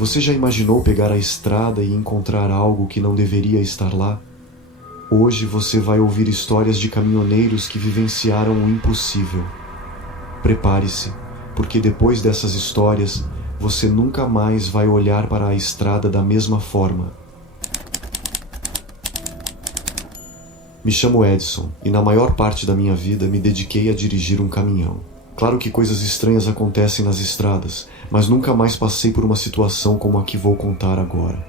Você já imaginou pegar a estrada e encontrar algo que não deveria estar lá? Hoje você vai ouvir histórias de caminhoneiros que vivenciaram o impossível. Prepare-se, porque depois dessas histórias, você nunca mais vai olhar para a estrada da mesma forma. Me chamo Edson e na maior parte da minha vida me dediquei a dirigir um caminhão. Claro que coisas estranhas acontecem nas estradas, mas nunca mais passei por uma situação como a que vou contar agora.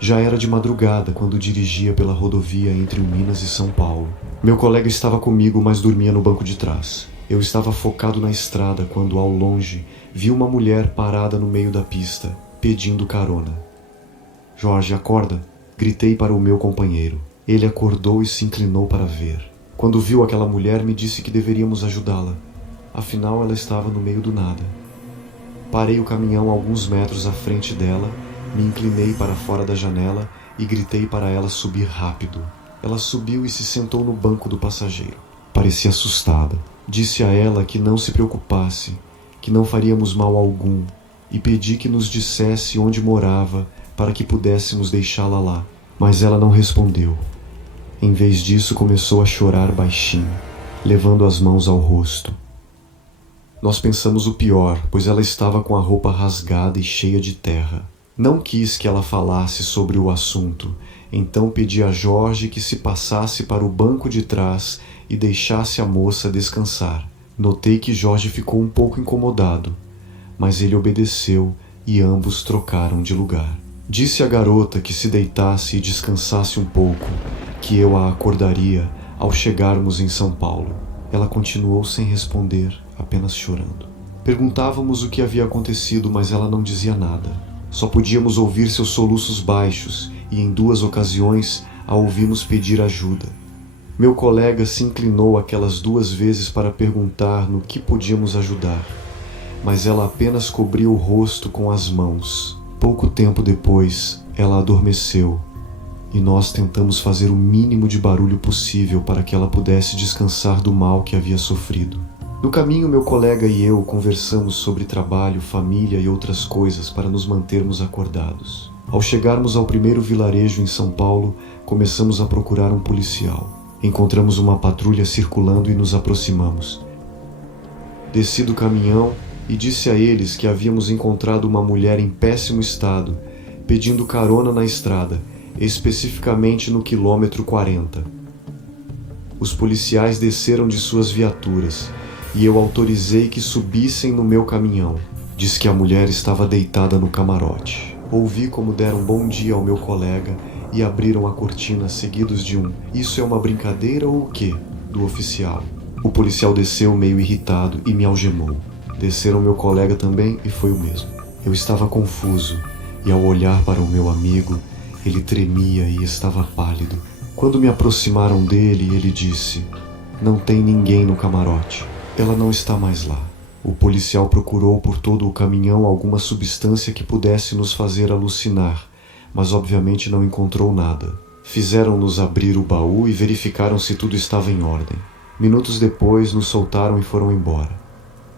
Já era de madrugada quando dirigia pela rodovia entre Minas e São Paulo. Meu colega estava comigo, mas dormia no banco de trás. Eu estava focado na estrada quando, ao longe, vi uma mulher parada no meio da pista, pedindo carona. "Jorge, acorda!" Gritei para o meu companheiro. Ele acordou e se inclinou para ver. Quando viu aquela mulher, me disse que deveríamos ajudá-la. Afinal, ela estava no meio do nada. Parei o caminhão a alguns metros à frente dela, me inclinei para fora da janela e gritei para ela subir rápido. Ela subiu e se sentou no banco do passageiro. Parecia assustada. Disse a ela que não se preocupasse, que não faríamos mal algum, e pedi que nos dissesse onde morava para que pudéssemos deixá-la lá. Mas ela não respondeu. Em vez disso, começou a chorar baixinho, levando as mãos ao rosto. Nós pensamos o pior, pois ela estava com a roupa rasgada e cheia de terra. Não quis que ela falasse sobre o assunto, então pedi a Jorge que se passasse para o banco de trás e deixasse a moça descansar. Notei que Jorge ficou um pouco incomodado, mas ele obedeceu e ambos trocaram de lugar. Disse à garota que se deitasse e descansasse um pouco, que eu a acordaria ao chegarmos em São Paulo. Ela continuou sem responder, apenas chorando. Perguntávamos o que havia acontecido, mas ela não dizia nada. Só podíamos ouvir seus soluços baixos e em 2 ocasiões a ouvimos pedir ajuda. Meu colega se inclinou aquelas 2 vezes para perguntar no que podíamos ajudar, mas ela apenas cobriu o rosto com as mãos. Pouco tempo depois, ela adormeceu e nós tentamos fazer o mínimo de barulho possível para que ela pudesse descansar do mal que havia sofrido. No caminho, meu colega e eu conversamos sobre trabalho, família e outras coisas para nos mantermos acordados. Ao chegarmos ao primeiro vilarejo em São Paulo, começamos a procurar um policial. Encontramos uma patrulha circulando e nos aproximamos. Desci do caminhão e disse a eles que havíamos encontrado uma mulher em péssimo estado, pedindo carona na estrada, especificamente no quilômetro 40. Os policiais desceram de suas viaturas e eu autorizei que subissem no meu caminhão. Disse que a mulher estava deitada no camarote. Ouvi como deram bom dia ao meu colega e abriram a cortina seguidos de um "Isso é uma brincadeira ou o quê?" do oficial. O policial desceu meio irritado e me algemou. Desceram meu colega também e foi o mesmo. Eu estava confuso e ao olhar para o meu amigo, ele tremia e estava pálido. Quando me aproximaram dele, ele disse: "Não tem ninguém no camarote. Ela não está mais lá." O policial procurou por todo o caminhão alguma substância que pudesse nos fazer alucinar, mas obviamente não encontrou nada. Fizeram-nos abrir o baú e verificaram se tudo estava em ordem. Minutos depois, nos soltaram e foram embora.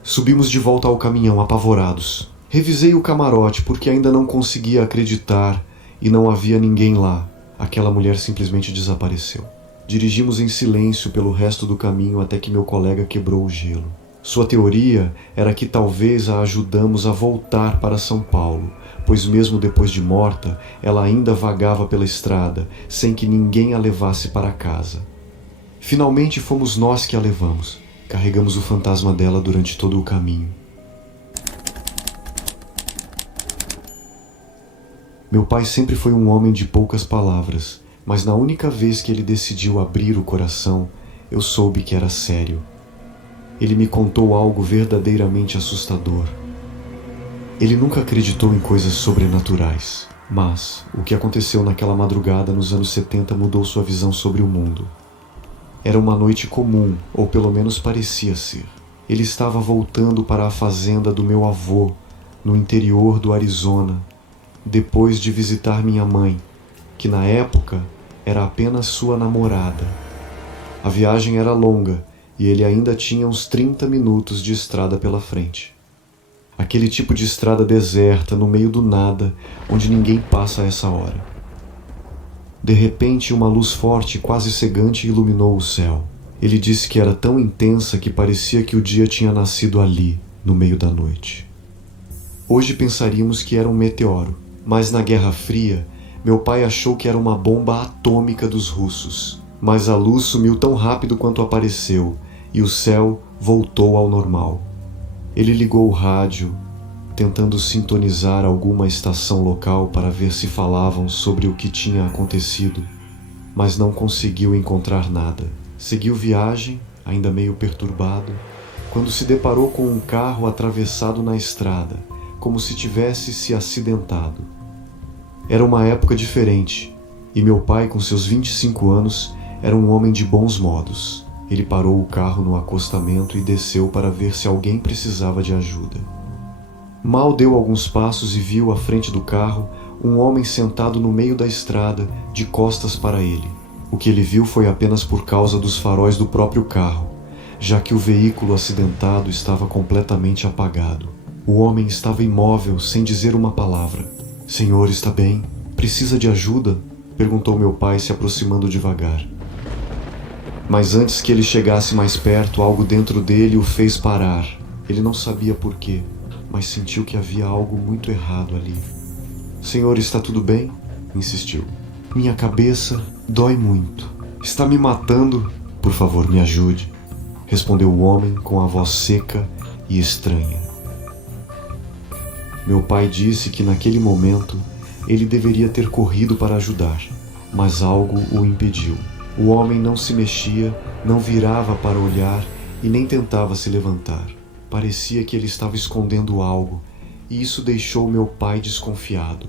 Subimos de volta ao caminhão, apavorados. Revisei o camarote porque ainda não conseguia acreditar e não havia ninguém lá. Aquela mulher simplesmente desapareceu. Dirigimos em silêncio pelo resto do caminho até que meu colega quebrou o gelo. Sua teoria era que talvez a ajudamos a voltar para São Paulo, pois mesmo depois de morta, ela ainda vagava pela estrada, sem que ninguém a levasse para casa. Finalmente fomos nós que a levamos. Carregamos o fantasma dela durante todo o caminho. Meu pai sempre foi um homem de poucas palavras, mas na única vez que ele decidiu abrir o coração, eu soube que era sério. Ele me contou algo verdadeiramente assustador. Ele nunca acreditou em coisas sobrenaturais, mas o que aconteceu naquela madrugada nos anos 70 mudou sua visão sobre o mundo. Era uma noite comum, ou pelo menos parecia ser. Ele estava voltando para a fazenda do meu avô, no interior do Arizona, depois de visitar minha mãe, que na época era apenas sua namorada. A viagem era longa e ele ainda tinha uns 30 minutos de estrada pela frente. Aquele tipo de estrada deserta, no meio do nada, onde ninguém passa a essa hora. De repente, uma luz forte, quase cegante, iluminou o céu. Ele disse que era tão intensa que parecia que o dia tinha nascido ali, no meio da noite. Hoje pensaríamos que era um meteoro, mas na Guerra Fria, meu pai achou que era uma bomba atômica dos russos. Mas a luz sumiu tão rápido quanto apareceu, e o céu voltou ao normal. Ele ligou o rádio, tentando sintonizar alguma estação local para ver se falavam sobre o que tinha acontecido, mas não conseguiu encontrar nada. Seguiu viagem, ainda meio perturbado, quando se deparou com um carro atravessado na estrada, como se tivesse se acidentado. Era uma época diferente, e meu pai, com seus 25 anos, era um homem de bons modos. Ele parou o carro no acostamento e desceu para ver se alguém precisava de ajuda. Mal deu alguns passos e viu à frente do carro um homem sentado no meio da estrada, de costas para ele. O que ele viu foi apenas por causa dos faróis do próprio carro, já que o veículo acidentado estava completamente apagado. O homem estava imóvel, sem dizer uma palavra. "Senhor, está bem? Precisa de ajuda?" perguntou meu pai, se aproximando devagar. Mas antes que ele chegasse mais perto, algo dentro dele o fez parar. Ele não sabia por quê, mas sentiu que havia algo muito errado ali. "Senhor, está tudo bem?" insistiu. "Minha cabeça dói muito. Está me matando. Por favor, me ajude", respondeu o homem com a voz seca e estranha. Meu pai disse que naquele momento ele deveria ter corrido para ajudar, mas algo o impediu. O homem não se mexia, não virava para olhar e nem tentava se levantar. Parecia que ele estava escondendo algo, e isso deixou meu pai desconfiado.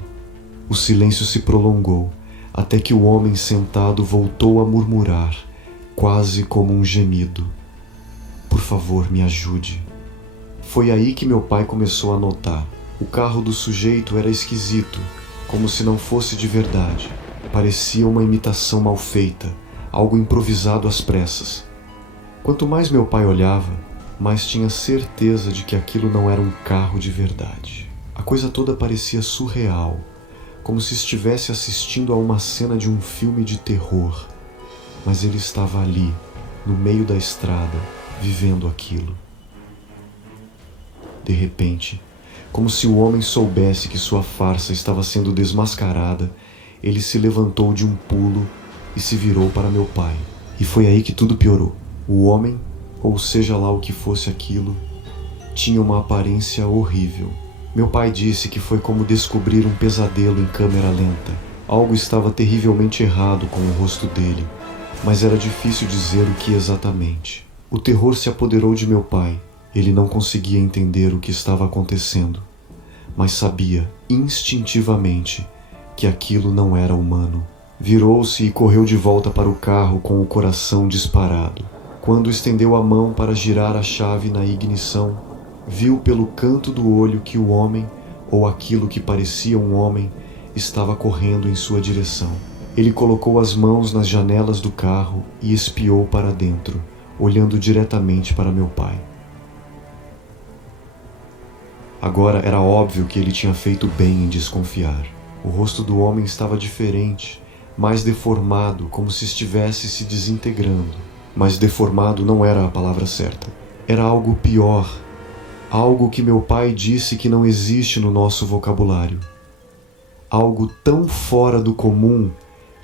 O silêncio se prolongou, até que o homem sentado voltou a murmurar, quase como um gemido: "Por favor, me ajude." Foi aí que meu pai começou a notar. O carro do sujeito era esquisito, como se não fosse de verdade. Parecia uma imitação mal feita, algo improvisado às pressas. Quanto mais meu pai olhava, mais tinha certeza de que aquilo não era um carro de verdade. A coisa toda parecia surreal, como se estivesse assistindo a uma cena de um filme de terror. Mas ele estava ali, no meio da estrada, vivendo aquilo. De repente, como se o homem soubesse que sua farsa estava sendo desmascarada, ele se levantou de um pulo e se virou para meu pai. E foi aí que tudo piorou. O homem, ou seja lá o que fosse aquilo, tinha uma aparência horrível. Meu pai disse que foi como descobrir um pesadelo em câmera lenta. Algo estava terrivelmente errado com o rosto dele, mas era difícil dizer o que exatamente. O terror se apoderou de meu pai. Ele não conseguia entender o que estava acontecendo, mas sabia instintivamente que aquilo não era humano. Virou-se e correu de volta para o carro com o coração disparado. Quando estendeu a mão para girar a chave na ignição, viu pelo canto do olho que o homem, ou aquilo que parecia um homem, estava correndo em sua direção. Ele colocou as mãos nas janelas do carro e espiou para dentro, olhando diretamente para meu pai. Agora era óbvio que ele tinha feito bem em desconfiar. O rosto do homem estava diferente, mais deformado, como se estivesse se desintegrando. Mas deformado não era a palavra certa. Era algo pior, algo que meu pai disse que não existe no nosso vocabulário. Algo tão fora do comum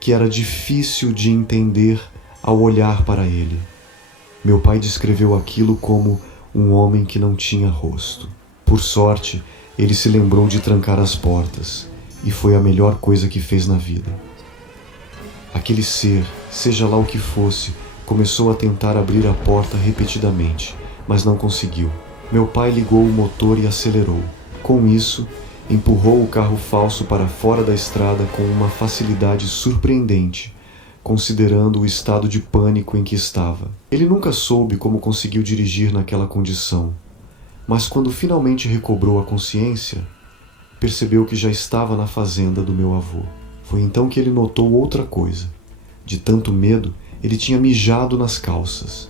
que era difícil de entender ao olhar para ele. Meu pai descreveu aquilo como um homem que não tinha rosto. Por sorte, ele se lembrou de trancar as portas, e foi a melhor coisa que fez na vida. Aquele ser, seja lá o que fosse, começou a tentar abrir a porta repetidamente, mas não conseguiu. Meu pai ligou o motor e acelerou. Com isso, empurrou o carro falso para fora da estrada com uma facilidade surpreendente, considerando o estado de pânico em que estava. Ele nunca soube como conseguiu dirigir naquela condição, mas quando finalmente recobrou a consciência, percebeu que já estava na fazenda do meu avô. Foi então que ele notou outra coisa. De tanto medo, ele tinha mijado nas calças.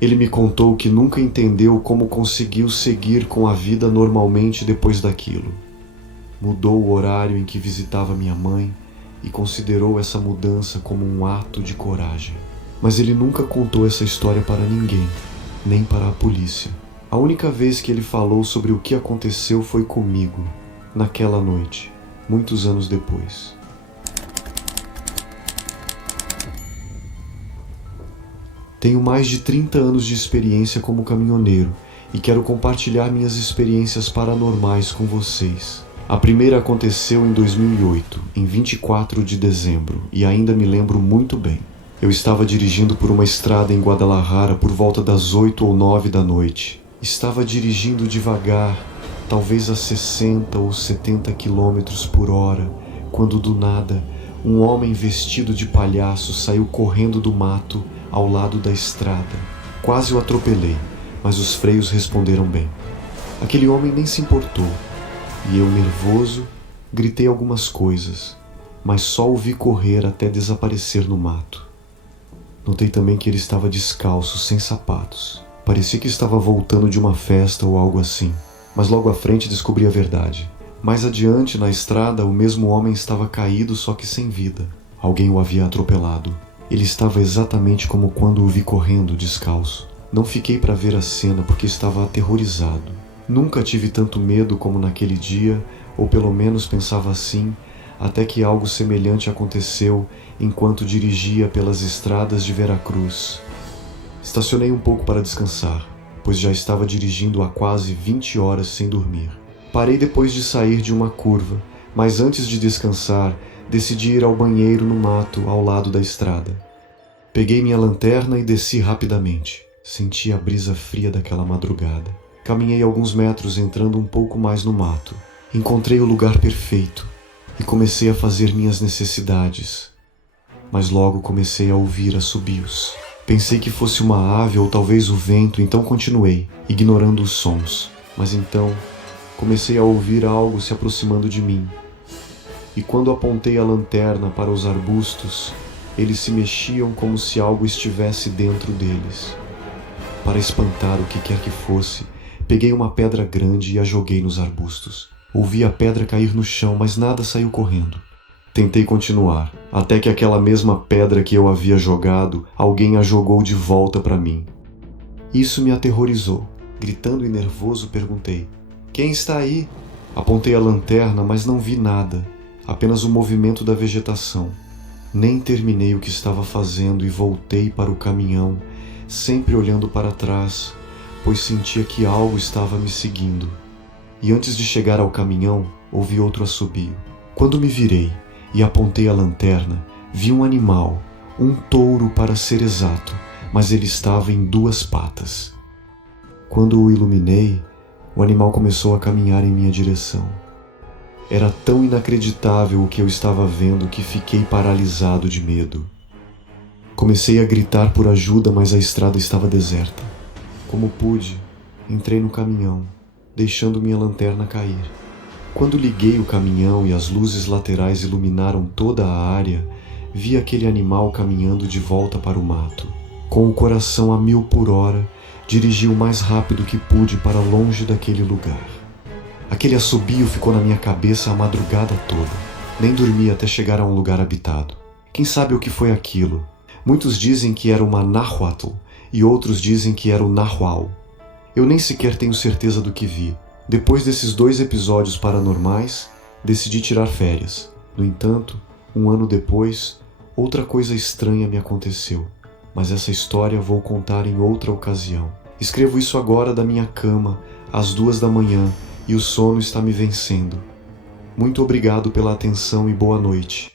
Ele me contou que nunca entendeu como conseguiu seguir com a vida normalmente depois daquilo. Mudou o horário em que visitava minha mãe e considerou essa mudança como um ato de coragem. Mas ele nunca contou essa história para ninguém, nem para a polícia. A única vez que ele falou sobre o que aconteceu foi comigo, naquela noite, muitos anos depois. Tenho mais de 30 anos de experiência como caminhoneiro e quero compartilhar minhas experiências paranormais com vocês. A primeira aconteceu em 2008, em 24 de dezembro, e ainda me lembro muito bem. Eu estava dirigindo por uma estrada em Guadalajara por volta das 8 ou 9 da noite. Estava dirigindo devagar, talvez a 60 ou 70 quilômetros por hora, quando do nada, um homem vestido de palhaço saiu correndo do mato ao lado da estrada. Quase o atropelei, mas os freios responderam bem. Aquele homem nem se importou, e eu, nervoso, gritei algumas coisas, mas só o vi correr até desaparecer no mato. Notei também que ele estava descalço, sem sapatos. Parecia que estava voltando de uma festa ou algo assim, mas logo à frente descobri a verdade. Mais adiante, na estrada, o mesmo homem estava caído, só que sem vida. Alguém o havia atropelado. Ele estava exatamente como quando o vi correndo, descalço. Não fiquei para ver a cena porque estava aterrorizado. Nunca tive tanto medo como naquele dia, ou pelo menos pensava assim, até que algo semelhante aconteceu enquanto dirigia pelas estradas de Veracruz. Estacionei um pouco para descansar, pois já estava dirigindo há quase 20 horas sem dormir. Parei depois de sair de uma curva, mas antes de descansar, decidi ir ao banheiro no mato ao lado da estrada. Peguei minha lanterna e desci rapidamente. Senti a brisa fria daquela madrugada. Caminhei alguns metros entrando um pouco mais no mato. Encontrei o lugar perfeito e comecei a fazer minhas necessidades. Mas logo comecei a ouvir assobios. Pensei que fosse uma ave ou talvez o vento, então continuei, ignorando os sons. Mas então comecei a ouvir algo se aproximando de mim. E quando apontei a lanterna para os arbustos, eles se mexiam como se algo estivesse dentro deles. Para espantar o que quer que fosse, peguei uma pedra grande e a joguei nos arbustos. Ouvi a pedra cair no chão, mas nada saiu correndo. Tentei continuar, até que aquela mesma pedra que eu havia jogado, alguém a jogou de volta para mim. Isso me aterrorizou. Gritando e nervoso, perguntei: "Quem está aí?" Apontei a lanterna, mas não vi nada, apenas o movimento da vegetação. Nem terminei o que estava fazendo e voltei para o caminhão, sempre olhando para trás, pois sentia que algo estava me seguindo. E antes de chegar ao caminhão, ouvi outro assobio. Quando me virei e apontei a lanterna, vi um animal, um touro para ser exato, mas ele estava em 2 patas. Quando o iluminei, o animal começou a caminhar em minha direção. Era tão inacreditável o que eu estava vendo que fiquei paralisado de medo. Comecei a gritar por ajuda, mas a estrada estava deserta. Como pude, entrei no caminhão, deixando minha lanterna cair. Quando liguei o caminhão e as luzes laterais iluminaram toda a área, vi aquele animal caminhando de volta para o mato. Com o coração a 1000 por hora, dirigi o mais rápido que pude para longe daquele lugar. Aquele assobio ficou na minha cabeça a madrugada toda. Nem dormi até chegar a um lugar habitado. Quem sabe o que foi aquilo? Muitos dizem que era uma náhuatl e outros dizem que era o nahual. Eu nem sequer tenho certeza do que vi. Depois desses 2 episódios paranormais, decidi tirar férias. No entanto, 1 ano depois, outra coisa estranha me aconteceu. Mas essa história vou contar em outra ocasião. Escrevo isso agora da minha cama, às 2 da manhã, e o sono está me vencendo. Muito obrigado pela atenção e boa noite.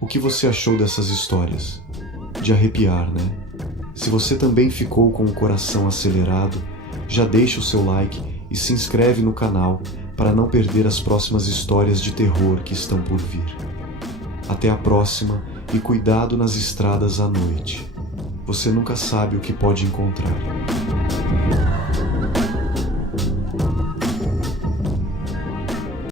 O que você achou dessas histórias? De arrepiar, né? Se você também ficou com o coração acelerado, já deixa o seu like e se inscreve no canal para não perder as próximas histórias de terror que estão por vir. Até a próxima e cuidado nas estradas à noite. Você nunca sabe o que pode encontrar.